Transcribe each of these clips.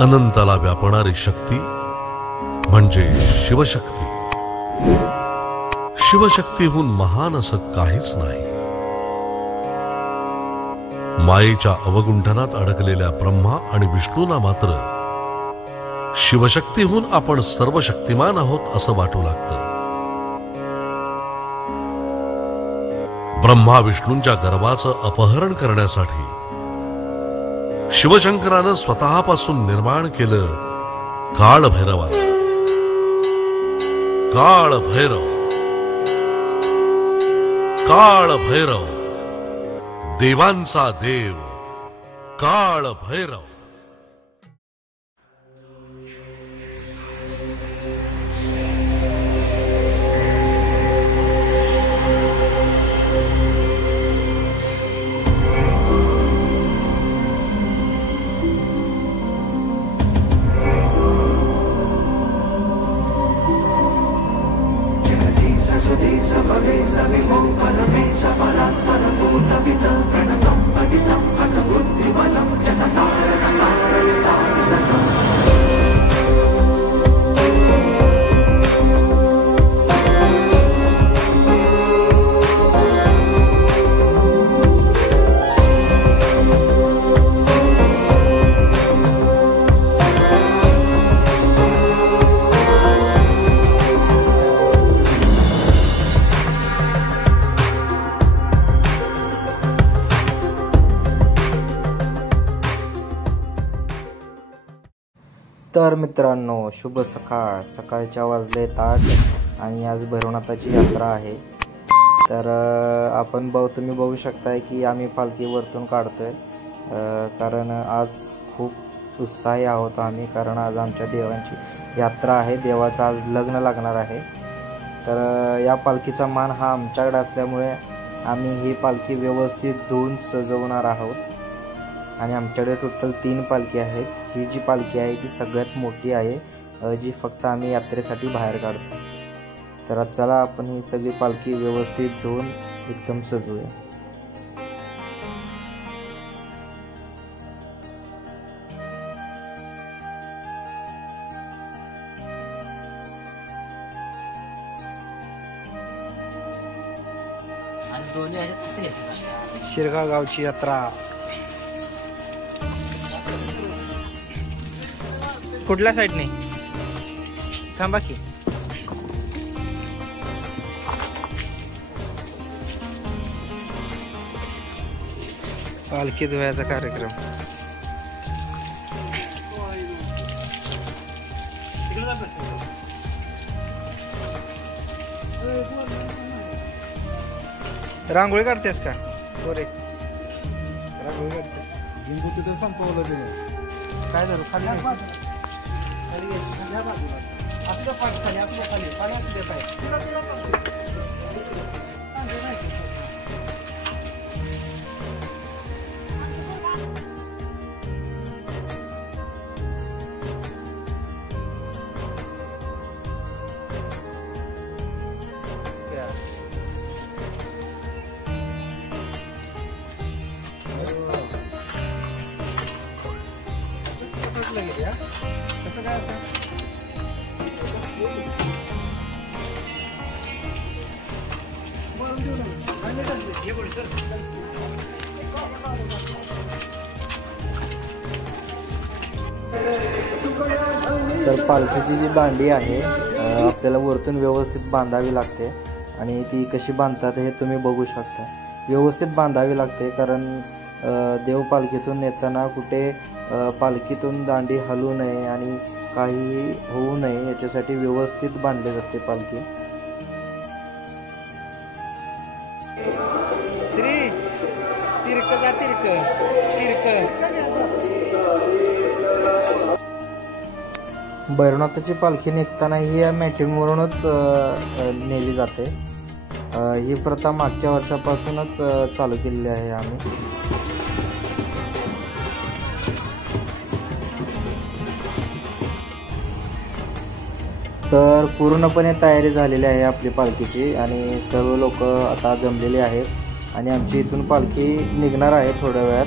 अनंताला व्यापणारी शक्ती म्हणजे शिवशक्ती. शिवशक्तीहून महान असं काहीच नाही. मायेच्या अवगुंठनात अडकलेल्या ब्रह्मा आणि विष्णूंना मात्र शिवशक्तीहून आपण सर्व शक्तिमान आहोत असं वाटू लागतं. ब्रह्मा विष्णूंच्या गर्भाचं अपहरण करण्यासाठी शिवशंकरानं स्वतःपासून निर्माण केलं काळभैरवाला. काळभैरव, काळभैरव, देवांचा देव काळभैरव. तर मित्रांनो, शुभ सकाळ. सकाळच्या वाजलेत 8 आणि आज भैरवनाथाची यात्रा आहे. तर आपण तुम्ही बघू शकताय की आम्ही पालखी वरतून काढतोय, कारण आज खूप उत्साही आहोत आम्ही, कारण आज आमच्या देवांची यात्रा आहे. देवाचं आज लग्न लागणार आहे. तर या पालखीचा मान हा आमच्याकडे असल्यामुळे आम्ही ही पालखी व्यवस्थित धुवून सजवणार आहोत. आणि आमच्याकडे टोटल 3 पालखी आहेत. ही जी पालखी आहे ती सगळ्यात मोठी आहे, जी फक्त आम्ही यात्रेसाठी बाहेर काढतो. तर चला आपण ही सगळी पालखी व्यवस्थित धुवून एकदम सजवूया. शिरगाव गावची यात्रा. कुठल्या साईडने थांबा की. पालखी धुवायचा कार्यक्रम. रांगोळी काढतेस का? पोरे रांगोळी काढतेस. जिंकू तिथं संपवलं ते काय झालं? खाली खाली आपलं पाठ खाली, आपलं खाली पाण्यात देत आहे. तर पालखीची जी दांडी आहे आपल्याला वरतून व्यवस्थित बांधावी लागते. आणि ती कशी बांधतात हे तुम्ही बघू शकता. व्यवस्थित बांधावी लागते, कारण देव पालखीतून येताना कुठे पालखीतून दांडी हलू नये आणि काही होऊ नये याच्यासाठी व्यवस्थित बांधली जाते पालखी. श्री तिरक जा तिरक तिरक. भैरवनाथाची पालखी निघताना ही या मॅटिनवरूनच नेली जाते. ही प्रथा मागच्या वर्षापासूनच चालू केलेली आहे आम्ही. तर पूर्णपणे तयारी झालेली आहे आपली पालखीची आणि सर्व लोक आता जमलेले आहेत आणि आमची इथून पालखी निघणार आहे थोड्या वेळात.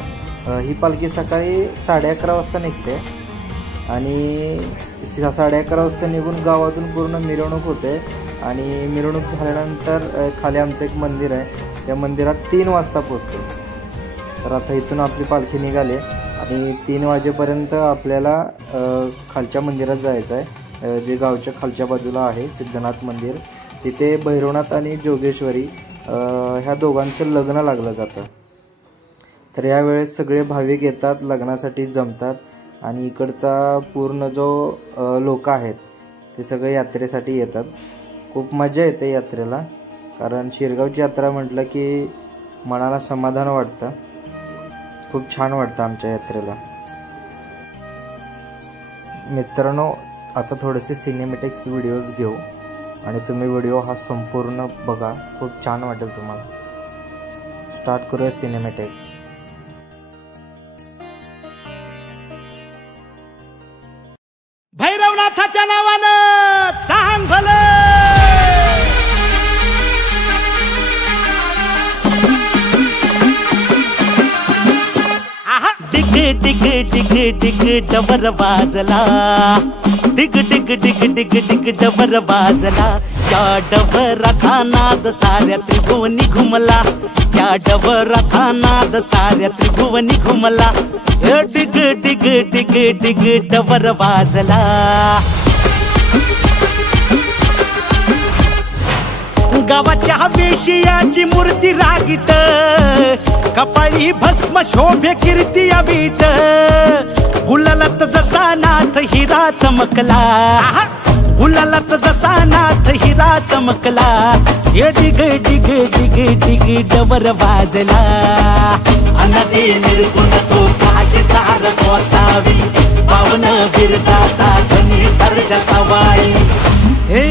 ही पालखी सकाळी 11:30 वाजता निघते आणि 11:30 वाजता निघून गावातून पूर्ण मिरवणूक होते आणि मिरवणूक झाल्यानंतर खाली आमचं एक मंदिर आहे, त्या मंदिरात 3 वाजता पोचतो. तर आता इथून आपली पालखी निघाली आणि 3 वाजेपर्यंत आपल्याला खालच्या मंदिरात जायचं आहे, जे गावच्या खालच्या बाजूला आहे सिद्धनाथ मंदिर. तिथे भैरवनाथ आणि जोगेश्वरी ह्या दोघांचं लग्न लागलं जातं. तर यावेळेस सगळे भाविक येतात, लग्नासाठी जमतात आणि इकडचा पूर्ण जो लोक आहेत ते सगळे यात्रेसाठी येतात. खूप मजा येते यात्रेला, कारण शिरगावची यात्रा म्हटलं की मनाला समाधान वाटतं. खूप छान वाटतं आमच्या यात्रेला. मित्रांनो, आता थोडेसे सिनेमॅटिक्स व्हिडिओज घेऊ आणि तुम्ही व्हिडिओ हा संपूर्ण बघा, खूप छान वाटेल तुम्हाला. स्टार्ट करूया सिनेमॅटिक. भैरवनाथाच्या नावानं चांग भलं. डिग डिग डिग डिग डबर वाजला, डिग डिग डिग डिग डिग डबर वाजला. त्या डबराचा नाद साऱ्या त्रिभुवनी घुमला, त्या डबराचा नाद साऱ्या त्रिभुवनी घुमला. डिग डिग डिग डिग डबर वाजला. गावाच्या वेशियाची मूर्ती रागीत, कपाळी भस्म शोभे कीर्ती अवीत. गुलालात जसा नाथ हिरा चमकला, गुलालात जसा नाथ हिरा चमकला. हे डिग डिग डिग डिग डबर वाजला. अनदी निर्गुण तो काशी चार कोसावी, पावन बिरदाचा धनी सर्जा सवाई. हे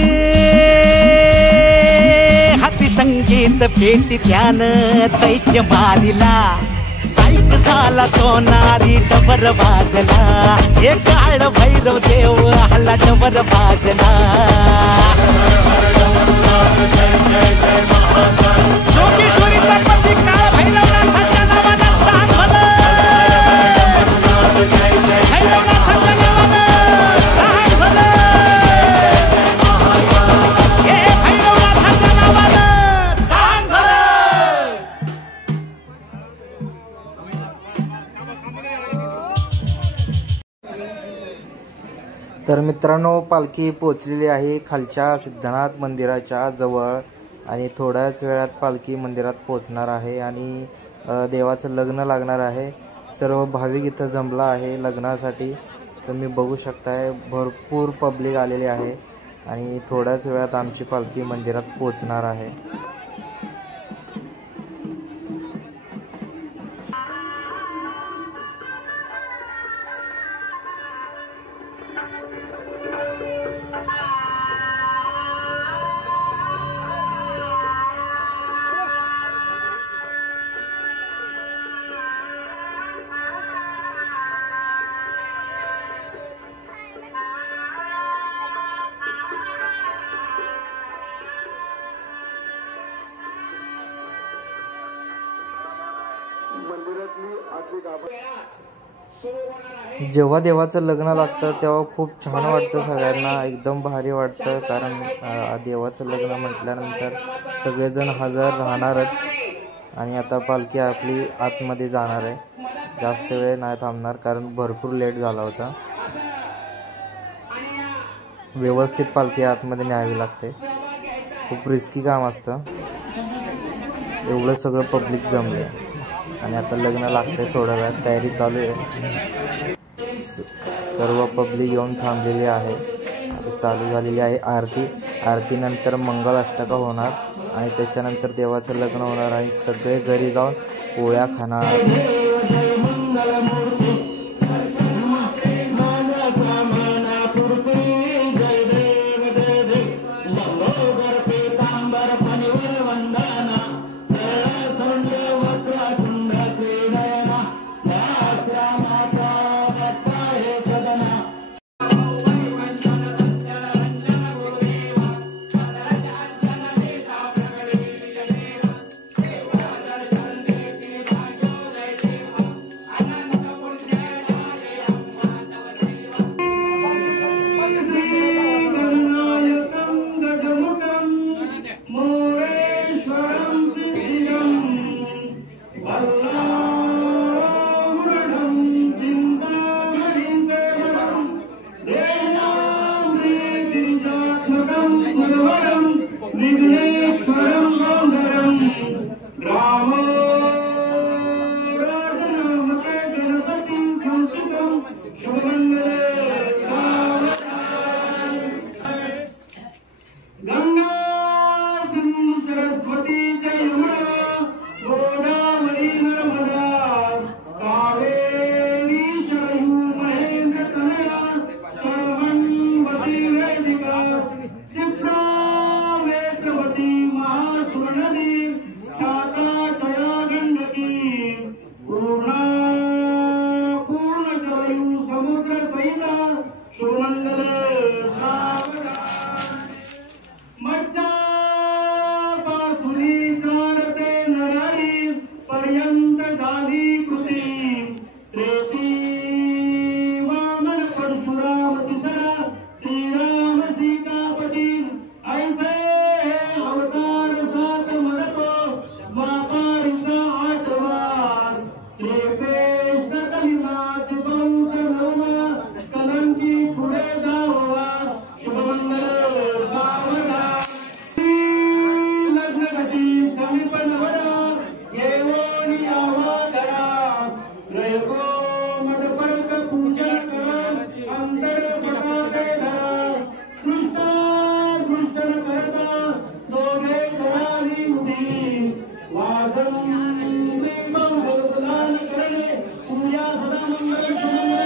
हाती संगीत पेटी त्यानं दैत्य मारिला. स्थायिक झाला सोनारी डबर वाजला. हे काळ भैरव देव हल्ला डबर वाजला. जोगेश्वरीचा पती काळ भैरवनाथाच्या नावानं चांग भलं. भैरवनाथाच्या नावानं चांग भलं. हे भैरवनाथाच्या नावानं चांग भलं. तर मित्रांनो, पालखी पोचलेली आहे खालच्या सिद्धनाथ मंदिराच्या जवळ आणि थोड्याच वेळात पालखी मंदिरात पोचणार आहे आणि देवाचं लग्न लागणार आहे. सर्व भाविक इथं जमला आहे लग्नासाठी. तुम्ही बघू शकताय, भरपूर पब्लिक आलेली आहे आणि थोड्याच वेळात आमची पालखी मंदिरात पोचणार आहे. जेव्हा देवाचं लग्न लागतं तेव्हा खूप छान वाटतं, सगळ्यांना एकदम भारी वाटतं. कारण देवाचं लग्न म्हटल्यानंतर सगळेजण हजर राहणारच. आणि आता पालखी आपली आतमध्ये जाणार आहे, जास्त वेळ नाही थांबणार कारण भरपूर लेट झाला होता. व्यवस्थित पालखी आतमध्ये न्यावी लागते, खूप रिस्की काम असतं. एवढं सगळं पब्लिक जमले आणि आता लग्न लागतंय. थोड्या वेळात तयारी चालू आहे, सर्व पब्लिक येऊन थांबलेली आहे. आता चालू झालेली आहे आरती. आरतीनंतर मंगलाष्टका होणार आणि त्याच्यानंतर देवाचं लग्न होणार आणि सगळे घरी जाऊन पोळ्या खाणार. मंत्र सहित शुभमंगल मज्जा पासुरी चारते नरारी पर्यंत झाली कृती त्रेती वामन परशुराम तिसरा श्रीराम सीतापती ऐसे अवतार सात मदतो मापारीचा आठवा श्रीकृष्ण कलिनाथ बौद्ध नवमा कलंकी पुढे जावा शुभमंगल सावधा लग्नगती समीप नवरा येऊन यावा धरा रयगो मदपर्क पूजन करा अंतर पटाते धरा दृष्टन करता दोघे करावी उभी वादन दीपम प्रदान करणे पूजा सदा मंगल शुभमंगल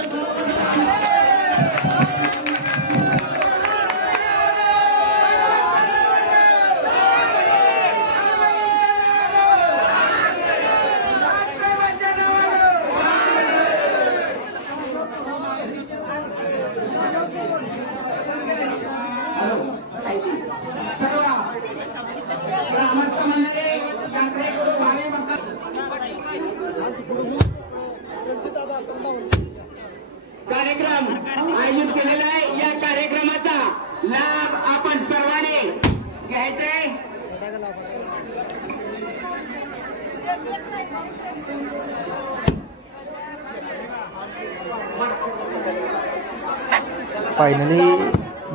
कार्यक्रम आयोजित केलेला आहे. या कार्यक्रमाचा लाभ आपण सर्वांनी घ्यायचा आहे. फायनली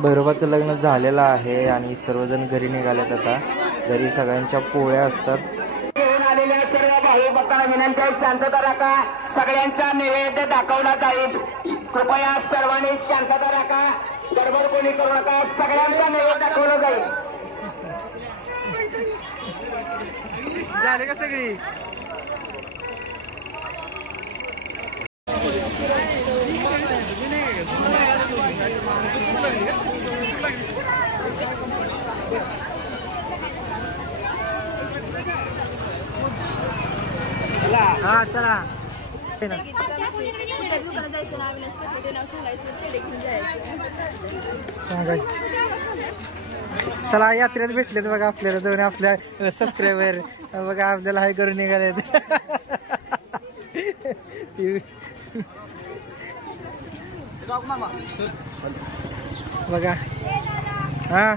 भैरोबाचं लग्न झालेलं आहे आणि सर्वजण घरी निघालेत. आता घरी सगळ्यांच्या पोळ्या असतात. घेऊन आलेल्या सर्व भावी भक्तांना विनंती आहे, शांतता राखा. सगळ्यांचा नैवेद्य दाखवला जाईल. कृपया सर्वांनी शांतता राखा. गडबड कोणी करू नका. सगळ्यांचा नैवेद्य दाखवला जाईल. झाले का सगळी? हा चला सांगाय. चला यात्रेत भेटलेत बघा आपल्याला दोन आपल्या सबस्क्रायबर बघा आपल्याला हाय करून निघाले. बघा हा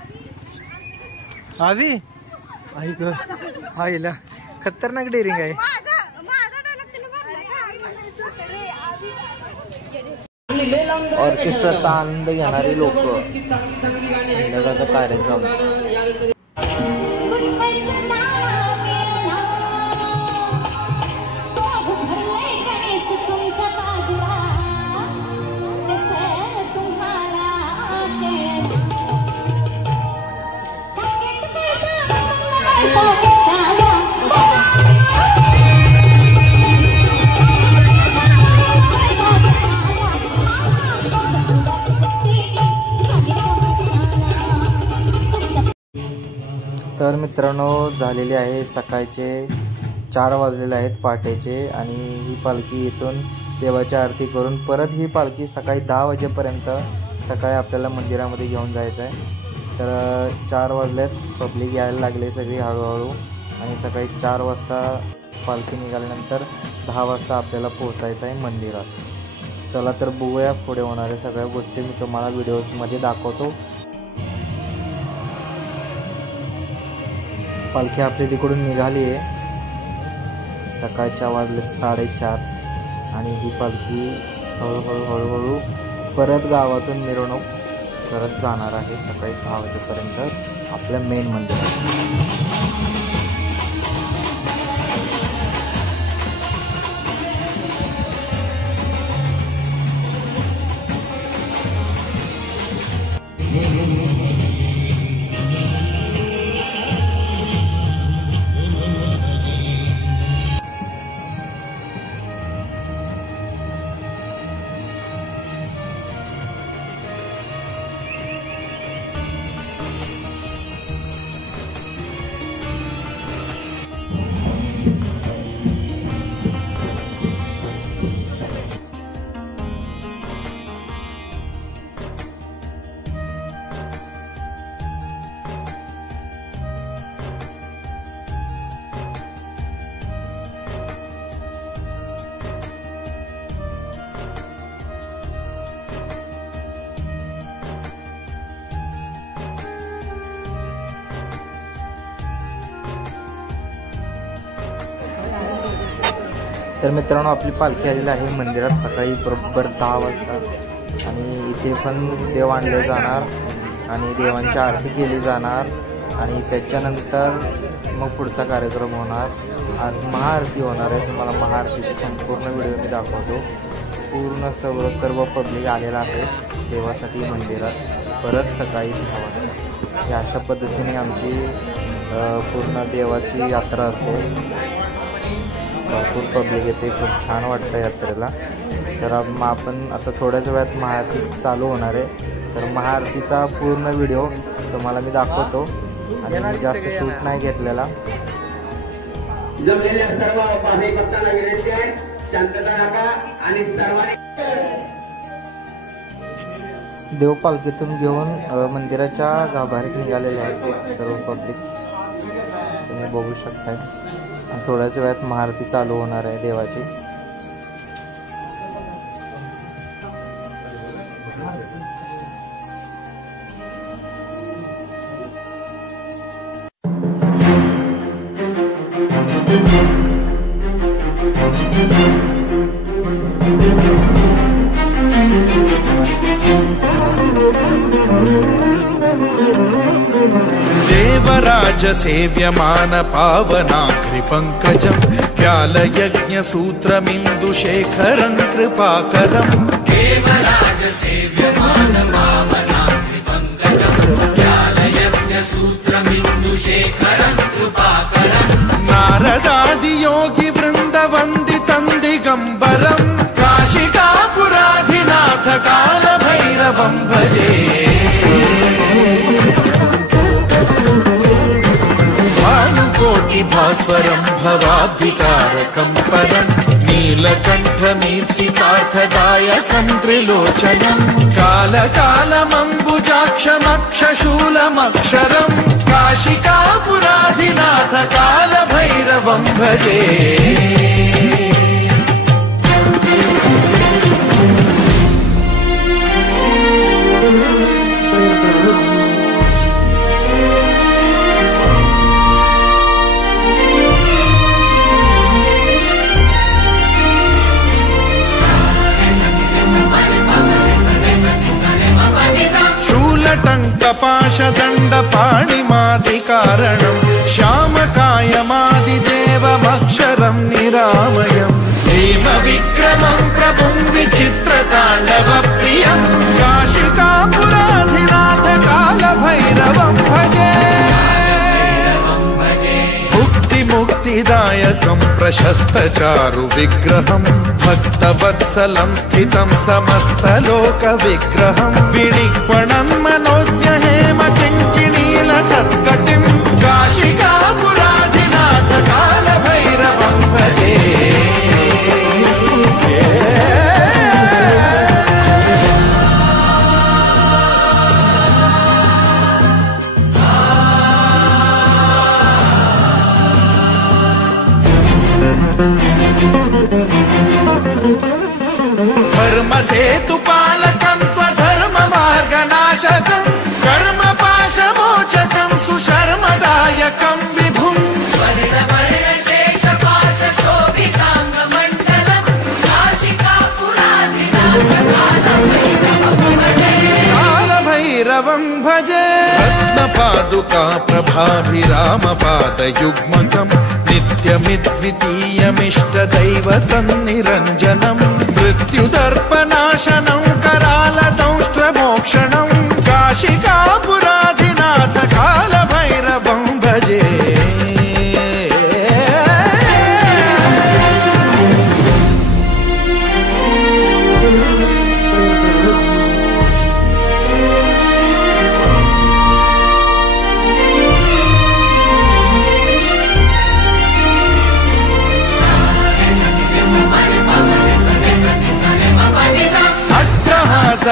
आवी आई ग आईला खतरनाक डेअरिंग आहे. ऑर्केस्ट्राचा आनंद घेणारे लोक संध्याकाळचा कार्यक्रम. तर मित्रांनो झालेले आहे सकाळचे 4 वाजलेले आहेत पहाटेचे आणि ही पालखी इथून देवाची आरती करून परत ही पालखी सकाळी 10 वाजेपर्यंत सकाळी आपल्याला मंदिरामध्ये घेऊन जायचं आहे. तर 4 वाजल्यात. पब्लिक यायला लागले सगळी हळूहळू आणि सकाळी 4 वाजता पालखी निघाल्यानंतर 10 वाजता आपल्याला पोहोचायचं आहे मंदिरात. चला तर बघूया पुढे होणाऱ्या सगळ्या गोष्टी मी तुम्हाला व्हिडिओजमध्ये दाखवतो. पालखी आपली तिकडून निघाली आहे. सकाळच्या वाजले 4:30 आणि ही पालखी हळूहळू परत गावातून मिरवणूक करत जाणार आहे सकाळी 10 वाजेपर्यंत आपल्या मेन मंदिरात. तर मित्रांनो, आपली पालखी आलेली आहे मंदिरात सकाळी बरोबर 10 वाजता आणि इथे पण देव आणले जाणार आणि देवांची आरती केली जाणार आणि त्याच्यानंतर मग पुढचा कार्यक्रम होणार. आज महाआरती होणार आहे. तुम्हाला महाआरतीची संपूर्ण व्हिडिओ मी दाखवतो. पूर्ण सर्व पब्लिक आलेला आहे देवासाठी मंदिरात परत सकाळी 10 वाजता. ही अशा पद्धतीने आमची पूर्ण देवाची यात्रा असते. भरपूर पब्लिक येते, खूप छान वाटतं यात्रेला. तर आपण आता थोड्याच वेळात महाआरती चालू होणार आहे. तर महाआरतीचा पूर्ण व्हिडिओ तुम्हाला मी दाखवतो आणि मी जास्त शूट नाही घेतलेला. जमलेल्या सर्व भाविक भक्तांना विनंती आहे, शांतता राखा आणि सर्वांनी देव पालखीतून घेऊन मंदिराच्या गाभाऱ्यात निघालेले आहेत सर्व पब्लिक, तुम्ही बघू शकताय. आणि थोड्याच वेळात महाआरती चालू होणार आहे देवाची. देवराज सेव्यमान पावनाग्रि पंकजं व्यालयज्ञ सूत्रमिन्दुशेखरं कृपाकरं. देवराज सेव्यमान पावनाग्रि पंकजं व्यालयज्ञ सूत्रमिन्दुशेखरं कृपाकरं. नारदादि योगी वृन्द वन्दितं दिगम्बरं काशिकापुराधिनाथ कालभैरवं भजे. भास्वरं भवाब्धिकारकं परं नीलकण्ठमीप्सितार्थदायकं त्रिलोचनं कालकालमम्बुजाक्षमक्षशूलमक्षरं काशिकापुराधिनाथ कालभैरवं भजे. शूलटङ्कपाशदण्डपाणिमादिकारणं श्यामकायमादिदेवमक्षरं निरामयं भीमविक्रमं प्रभुं विचित्रताण्डवप्रियं काशिकापुराधिनाथ कालभैरवं भजे. मुक्तिदायकं प्रशस्तचारु विग्रहं भक्तवत्सलं स्थितं समस्तलोकविग्रहं विनिक्वणं मनोज्ञहेमकिङ्किणीलसत्कटिं काशिकापुराधिनाथ कालभैरवं भजे. धर्मसेतुपालकं त्वधर्ममार्गनाशकं कर्मपाशमोचकं सुशर्मदायकं विभुं. स्वर्णवर्णशेषपाशशोभिताङ्गमण्डलं काशिकापुराधिनाथ कालभैरवं भजे. रत्नपादुका प्रभाभिरामपादयुग्मकं नित्यमिद्वितीयमिष्टदैवतं निरञ्जनं मृत्युदर्पनाशनं करालदंष्ट्रमोक्षणं काशिकापुराधिनाथ कालभैरवं भजे.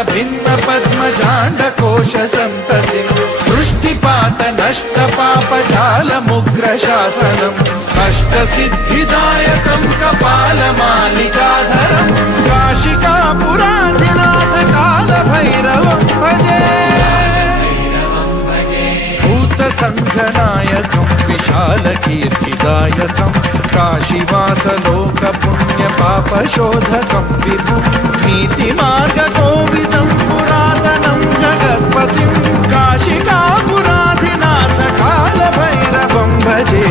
भिन्न पद्मजाण्डकोश सन्ततिं वृष्टिपात नष्ट पापजालमुग्रशासनम् अष्टसिद्धिदायकं कपालमालिकाधरं काशिकापुराधिनाथ कालभैरवं भजे. भूतसङ्घनायकं विशालकीर्तिदायकं काशीवासलोकपुण्य पापशोधकं विभुं नीतिमार्गकोविदं पुरातनं जगत्पतिं काशिकापुराधिनाथ कालभैरवं भजे।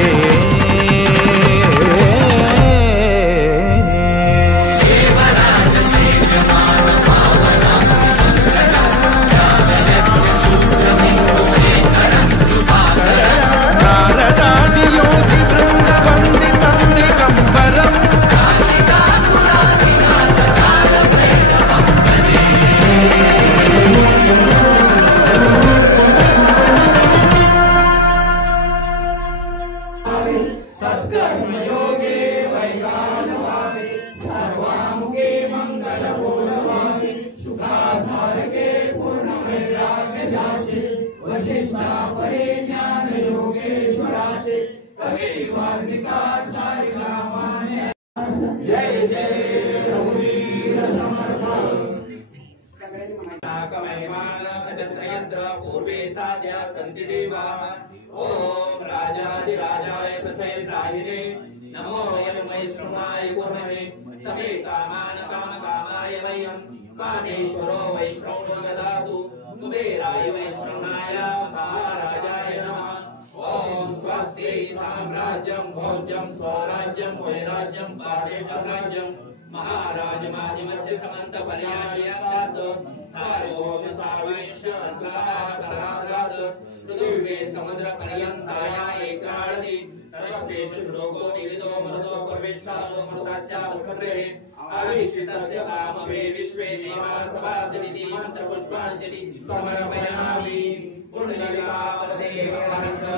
पूर्वे साध्या सन्ति देवाः। ओम राजाधिराजाय प्रसेसायिने नमो वैष्णवाय गुरवे समे कामान कामकामाय वयं कामेश्वरो वैष्णवो ददातु कुबेराय वैष्णवाय महाराजाय नमः। ओम स्वस्ति साम्राज्यं भोज्यं स्वराज्यं वैराज्यं पारेशराज्यं महाराजमादिमध्य समन्त पर्यायात् सार्वभौम सार्वैश्च अंतरापराधात् पृथिवी समुद्र पर्यन्ताया एकादि तदस्तेषु श्लोको निविदो मरुतो पर्वेष्ठादो मरुतास्यावस्मरे आविष्टितस्य कामवे विश्वे देवाः सभासदिति मन्त्रपुष्पाञ्जलि समर्पयामि। पुण्डरीकावरदे वरदे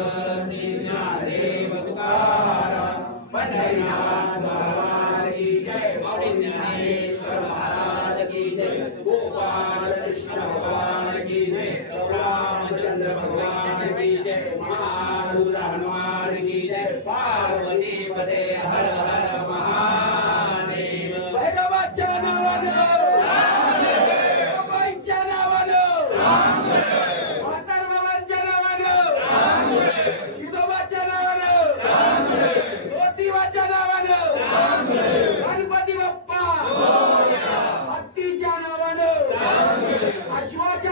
श्रीज्ञानदेव तुकाराम पंढरीनाथ महाराज की जय। मौनी ज्ञानेश्वर महाराज की जय। गोपाल कृष्ण भगवान की जय। रामचंद्र भगवान की जय। महारुद्र हनुमान की जय। पार्वती पदे हर हर महादेव। भगवानच्या नावानं भगवानच्या नावानं म्हातारबाबांच्या नावानं शिदोबाच्या नावानं ज्योतिबाच्या नावानं गणपती बाप्पा हत्तीच्या नावानं अश्वाच्या